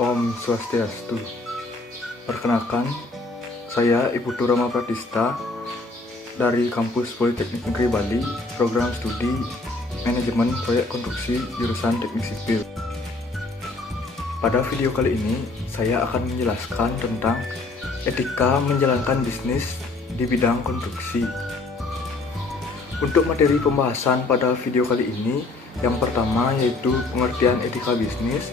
Om Swastiastu. Perkenalkan, saya Ibu Rama Pratista dari Kampus Politeknik Negeri Bali, program studi Manajemen Proyek Konstruksi jurusan Teknik Sipil. Pada video kali ini, saya akan menjelaskan tentang etika menjalankan bisnis di bidang konstruksi. Untuk materi pembahasan pada video kali ini, yang pertama yaitu pengertian etika bisnis,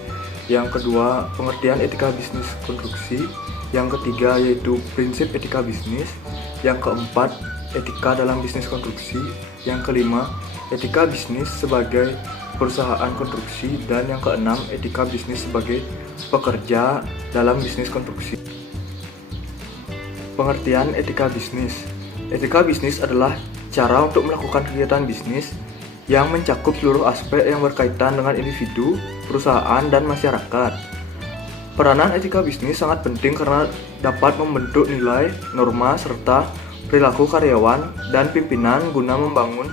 yang kedua pengertian etika bisnis konstruksi, yang ketiga yaitu prinsip etika bisnis, yang keempat etika dalam bisnis konstruksi, yang kelima etika bisnis sebagai perusahaan konstruksi, dan yang keenam etika bisnis sebagai pekerja dalam bisnis konstruksi. Pengertian etika bisnis. Etika bisnis adalah cara untuk melakukan kegiatan bisnis yang mencakup seluruh aspek yang berkaitan dengan individu, perusahaan, dan masyarakat. Peranan etika bisnis sangat penting karena dapat membentuk nilai, norma, serta perilaku karyawan dan pimpinan guna membangun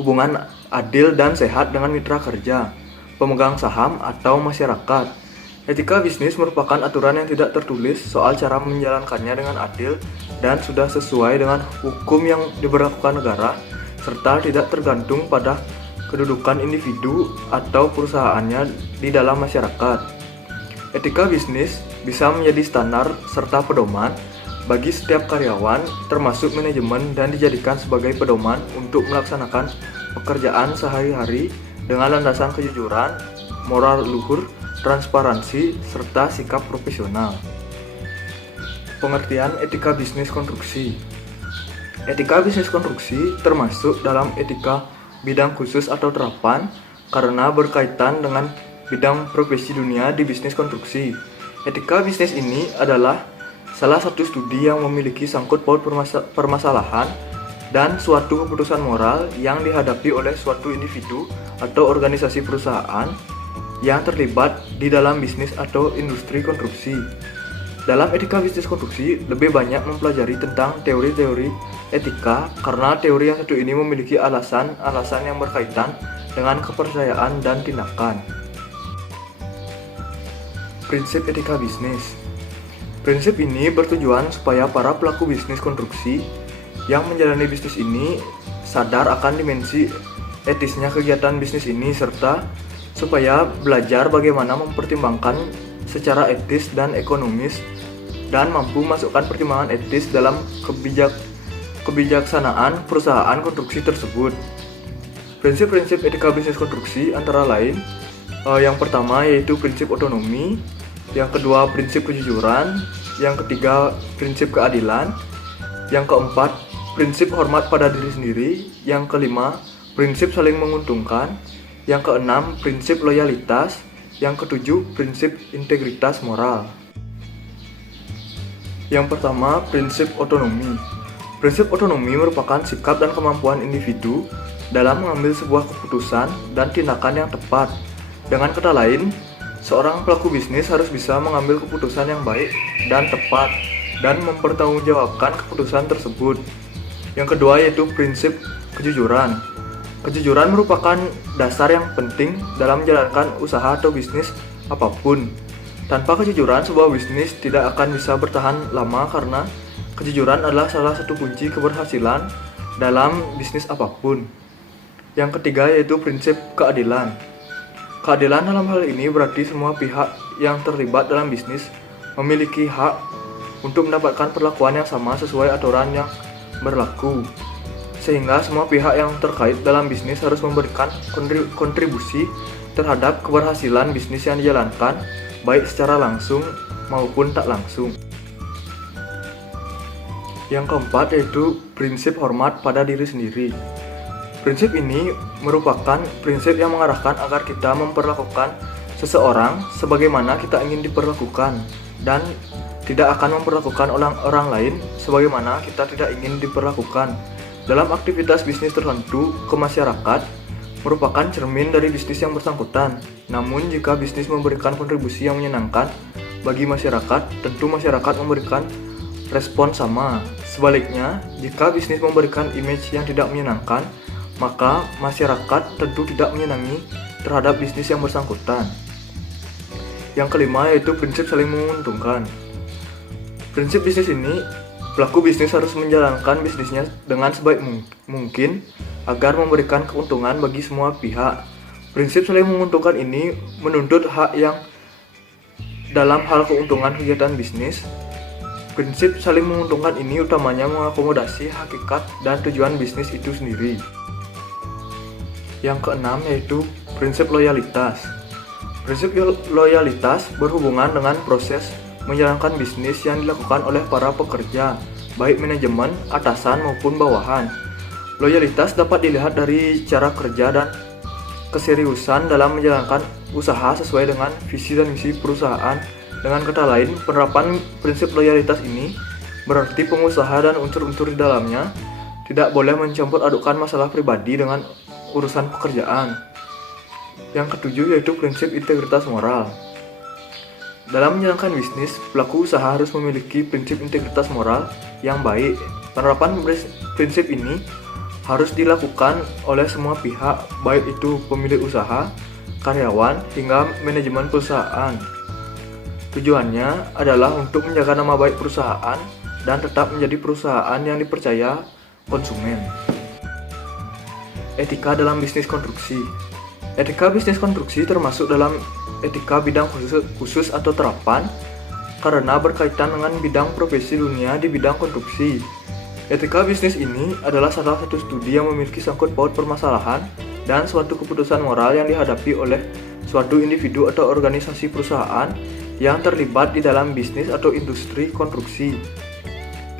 hubungan adil dan sehat dengan mitra kerja, pemegang saham, atau masyarakat. Etika bisnis merupakan aturan yang tidak tertulis soal cara menjalankannya dengan adil dan sudah sesuai dengan hukum yang diberlakukan negara, serta tidak tergantung pada kedudukan individu atau perusahaannya di dalam masyarakat. Etika bisnis bisa menjadi standar serta pedoman bagi setiap karyawan, termasuk manajemen, dan dijadikan sebagai pedoman untuk melaksanakan pekerjaan sehari-hari dengan landasan kejujuran, moral luhur, transparansi, serta sikap profesional. Pengertian etika bisnis konstruksi. Etika bisnis konstruksi termasuk dalam etika bidang khusus atau terapan karena berkaitan dengan bidang profesi dunia di bisnis konstruksi. Etika bisnis ini adalah salah satu studi yang memiliki sangkut paut permasalahan dan suatu keputusan moral yang dihadapi oleh suatu individu atau organisasi perusahaan yang terlibat di dalam bisnis atau industri konstruksi. Dalam etika bisnis konstruksi, lebih banyak mempelajari tentang teori-teori etika karena teori yang satu ini memiliki alasan-alasan yang berkaitan dengan kepercayaan dan tindakan. Prinsip etika bisnis. Prinsip ini bertujuan supaya para pelaku bisnis konstruksi yang menjalani bisnis ini sadar akan dimensi etisnya kegiatan bisnis ini, serta supaya belajar bagaimana mempertimbangkan secara etis dan ekonomis dan mampu masukkan pertimbangan etis dalam kebijaksanaan perusahaan konstruksi tersebut. Prinsip-prinsip etika bisnis konstruksi antara lain, yang pertama yaitu prinsip otonomi, yang kedua prinsip kejujuran, yang ketiga prinsip keadilan, yang keempat prinsip hormat pada diri sendiri, yang kelima prinsip saling menguntungkan, yang keenam prinsip loyalitas, yang ketujuh prinsip integritas moral. Yang pertama, prinsip otonomi. Prinsip otonomi merupakan sikap dan kemampuan individu dalam mengambil sebuah keputusan dan tindakan yang tepat. Dengan kata lain, seorang pelaku bisnis harus bisa mengambil keputusan yang baik dan tepat dan mempertanggungjawabkan keputusan tersebut. Yang kedua yaitu prinsip kejujuran. Kejujuran merupakan dasar yang penting dalam menjalankan usaha atau bisnis apapun. Tanpa kejujuran, sebuah bisnis tidak akan bisa bertahan lama karena kejujuran adalah salah satu kunci keberhasilan dalam bisnis apapun. Yang ketiga yaitu prinsip keadilan. Keadilan dalam hal ini berarti semua pihak yang terlibat dalam bisnis memiliki hak untuk mendapatkan perlakuan yang sama sesuai aturan yang berlaku, sehingga semua pihak yang terkait dalam bisnis harus memberikan kontribusi terhadap keberhasilan bisnis yang dijalankan, baik secara langsung maupun tak langsung. Yang keempat yaitu prinsip hormat pada diri sendiri. Prinsip ini merupakan prinsip yang mengarahkan agar kita memperlakukan seseorang sebagaimana kita ingin diperlakukan dan tidak akan memperlakukan orang lain sebagaimana kita tidak ingin diperlakukan. Dalam aktivitas bisnis tertentu, ke masyarakat merupakan cermin dari bisnis yang bersangkutan. Namun jika bisnis memberikan kontribusi yang menyenangkan bagi masyarakat, tentu masyarakat memberikan respon sama. Sebaliknya, jika bisnis memberikan image yang tidak menyenangkan, maka masyarakat tentu tidak menyenangi terhadap bisnis yang bersangkutan. Yang kelima yaitu prinsip saling menguntungkan. Prinsip bisnis ini, pelaku bisnis harus menjalankan bisnisnya dengan sebaik mungkin agar memberikan keuntungan bagi semua pihak. Prinsip saling menguntungkan ini menuntut hak yang dalam hal keuntungan kegiatan bisnis. Prinsip saling menguntungkan ini utamanya mengakomodasi hakikat dan tujuan bisnis itu sendiri. Yang keenam yaitu prinsip loyalitas. Prinsip loyalitas berhubungan dengan proses menjalankan bisnis yang dilakukan oleh para pekerja, baik manajemen, atasan maupun bawahan. Loyalitas dapat dilihat dari cara kerja dan keseriusan dalam menjalankan usaha sesuai dengan visi dan misi perusahaan. Dengan kata lain, penerapan prinsip loyalitas ini berarti pengusaha dan unsur-unsur di dalamnya tidak boleh mencampur adukan masalah pribadi dengan urusan pekerjaan. Yang ketujuh yaitu prinsip integritas moral. Dalam menjalankan bisnis, pelaku usaha harus memiliki prinsip integritas moral yang baik. Penerapan prinsip ini harus dilakukan oleh semua pihak, baik itu pemilik usaha, karyawan, hingga manajemen perusahaan. Tujuannya adalah untuk menjaga nama baik perusahaan dan tetap menjadi perusahaan yang dipercaya konsumen. Etika dalam bisnis konstruksi. Etika bisnis konstruksi termasuk dalam etika bidang khusus atau terapan karena berkaitan dengan bidang profesi dunia di bidang konstruksi. Etika bisnis ini adalah salah satu studi yang memiliki sangkut paut permasalahan dan suatu keputusan moral yang dihadapi oleh suatu individu atau organisasi perusahaan yang terlibat di dalam bisnis atau industri konstruksi.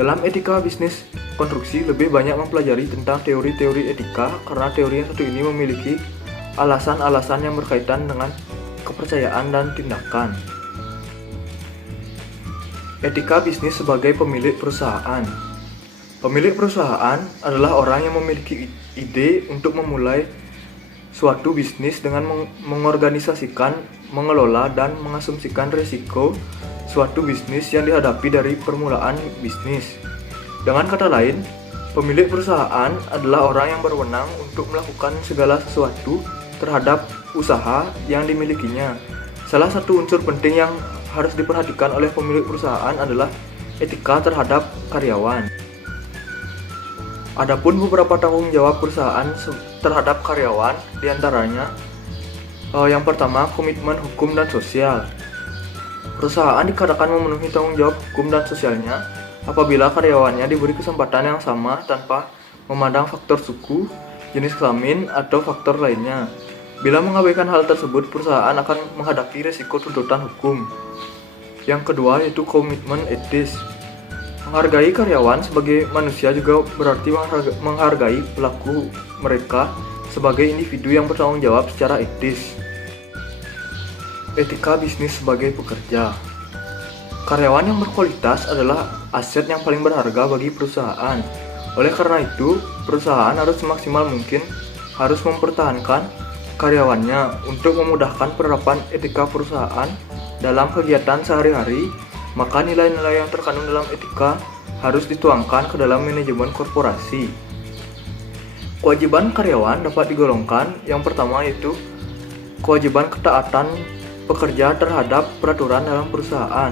Dalam etika bisnis konstruksi lebih banyak mempelajari tentang teori-teori etika karena teori yang satu ini memiliki alasan-alasan yang berkaitan dengan kepercayaan dan tindakan. Etika bisnis sebagai pemilik perusahaan. Pemilik perusahaan adalah orang yang memiliki ide untuk memulai suatu bisnis dengan mengorganisasikan, mengelola, dan mengasumsikan risiko suatu bisnis yang dihadapi dari permulaan bisnis. Dengan kata lain, pemilik perusahaan adalah orang yang berwenang untuk melakukan segala sesuatu terhadap usaha yang dimilikinya. Salah satu unsur penting yang harus diperhatikan oleh pemilik perusahaan adalah etika terhadap karyawan. Adapun beberapa tanggung jawab perusahaan terhadap karyawan, diantaranya yang pertama, komitmen hukum dan sosial. Perusahaan dikatakan memenuhi tanggung jawab hukum dan sosialnya apabila karyawannya diberi kesempatan yang sama tanpa memandang faktor suku, jenis kelamin, atau faktor lainnya. Bila mengabaikan hal tersebut, perusahaan akan menghadapi risiko tuntutan hukum. Yang kedua yaitu komitmen etis. Menghargai karyawan sebagai manusia juga berarti menghargai pelaku mereka sebagai individu yang bertanggung jawab secara etis. Etika bisnis sebagai pekerja. Karyawan yang berkualitas adalah aset yang paling berharga bagi perusahaan. Oleh karena itu, perusahaan harus semaksimal mungkin harus mempertahankan karyawannya untuk memudahkan penerapan etika perusahaan dalam kegiatan sehari-hari. Maka nilai-nilai yang terkandung dalam etika harus dituangkan ke dalam manajemen korporasi. Kewajiban karyawan dapat digolongkan. Yang pertama yaitu kewajiban ketaatan pekerja terhadap peraturan dalam perusahaan.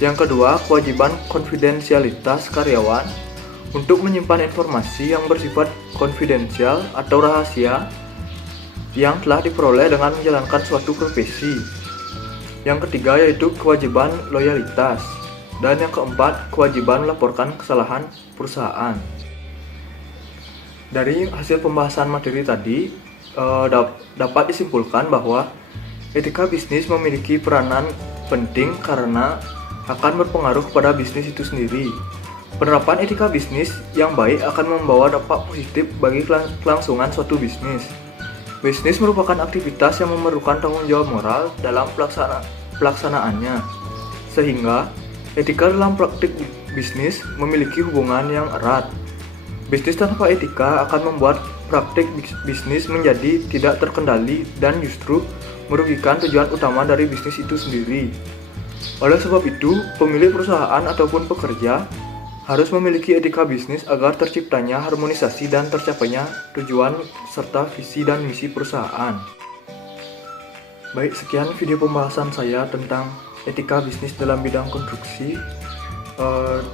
Yang kedua, kewajiban konfidensialitas karyawan untuk menyimpan informasi yang bersifat konfidensial atau rahasia yang telah diperoleh dengan menjalankan suatu profesi. Yang ketiga yaitu kewajiban loyalitas. Dan yang keempat, kewajiban melaporkan kesalahan perusahaan. Dari hasil pembahasan materi tadi, dapat disimpulkan bahwa etika bisnis memiliki peranan penting karena akan berpengaruh kepada bisnis itu sendiri. Penerapan etika bisnis yang baik akan membawa dampak positif bagi kelangsungan suatu bisnis. Bisnis merupakan aktivitas yang memerlukan tanggung jawab moral dalam pelaksanaannya, sehingga etika dalam praktik bisnis memiliki hubungan yang erat. Bisnis tanpa etika akan membuat praktik bisnis menjadi tidak terkendali dan justru merugikan tujuan utama dari bisnis itu sendiri. Oleh sebab itu, pemilik perusahaan ataupun pekerja harus memiliki etika bisnis agar terciptanya harmonisasi dan tercapainya tujuan serta visi dan misi perusahaan. Baik, sekian video pembahasan saya tentang etika bisnis dalam bidang konstruksi.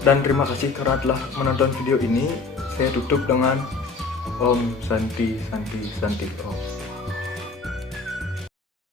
Dan terima kasih karena telah menonton video ini. Saya tutup dengan Om Santi Santi Santi Om.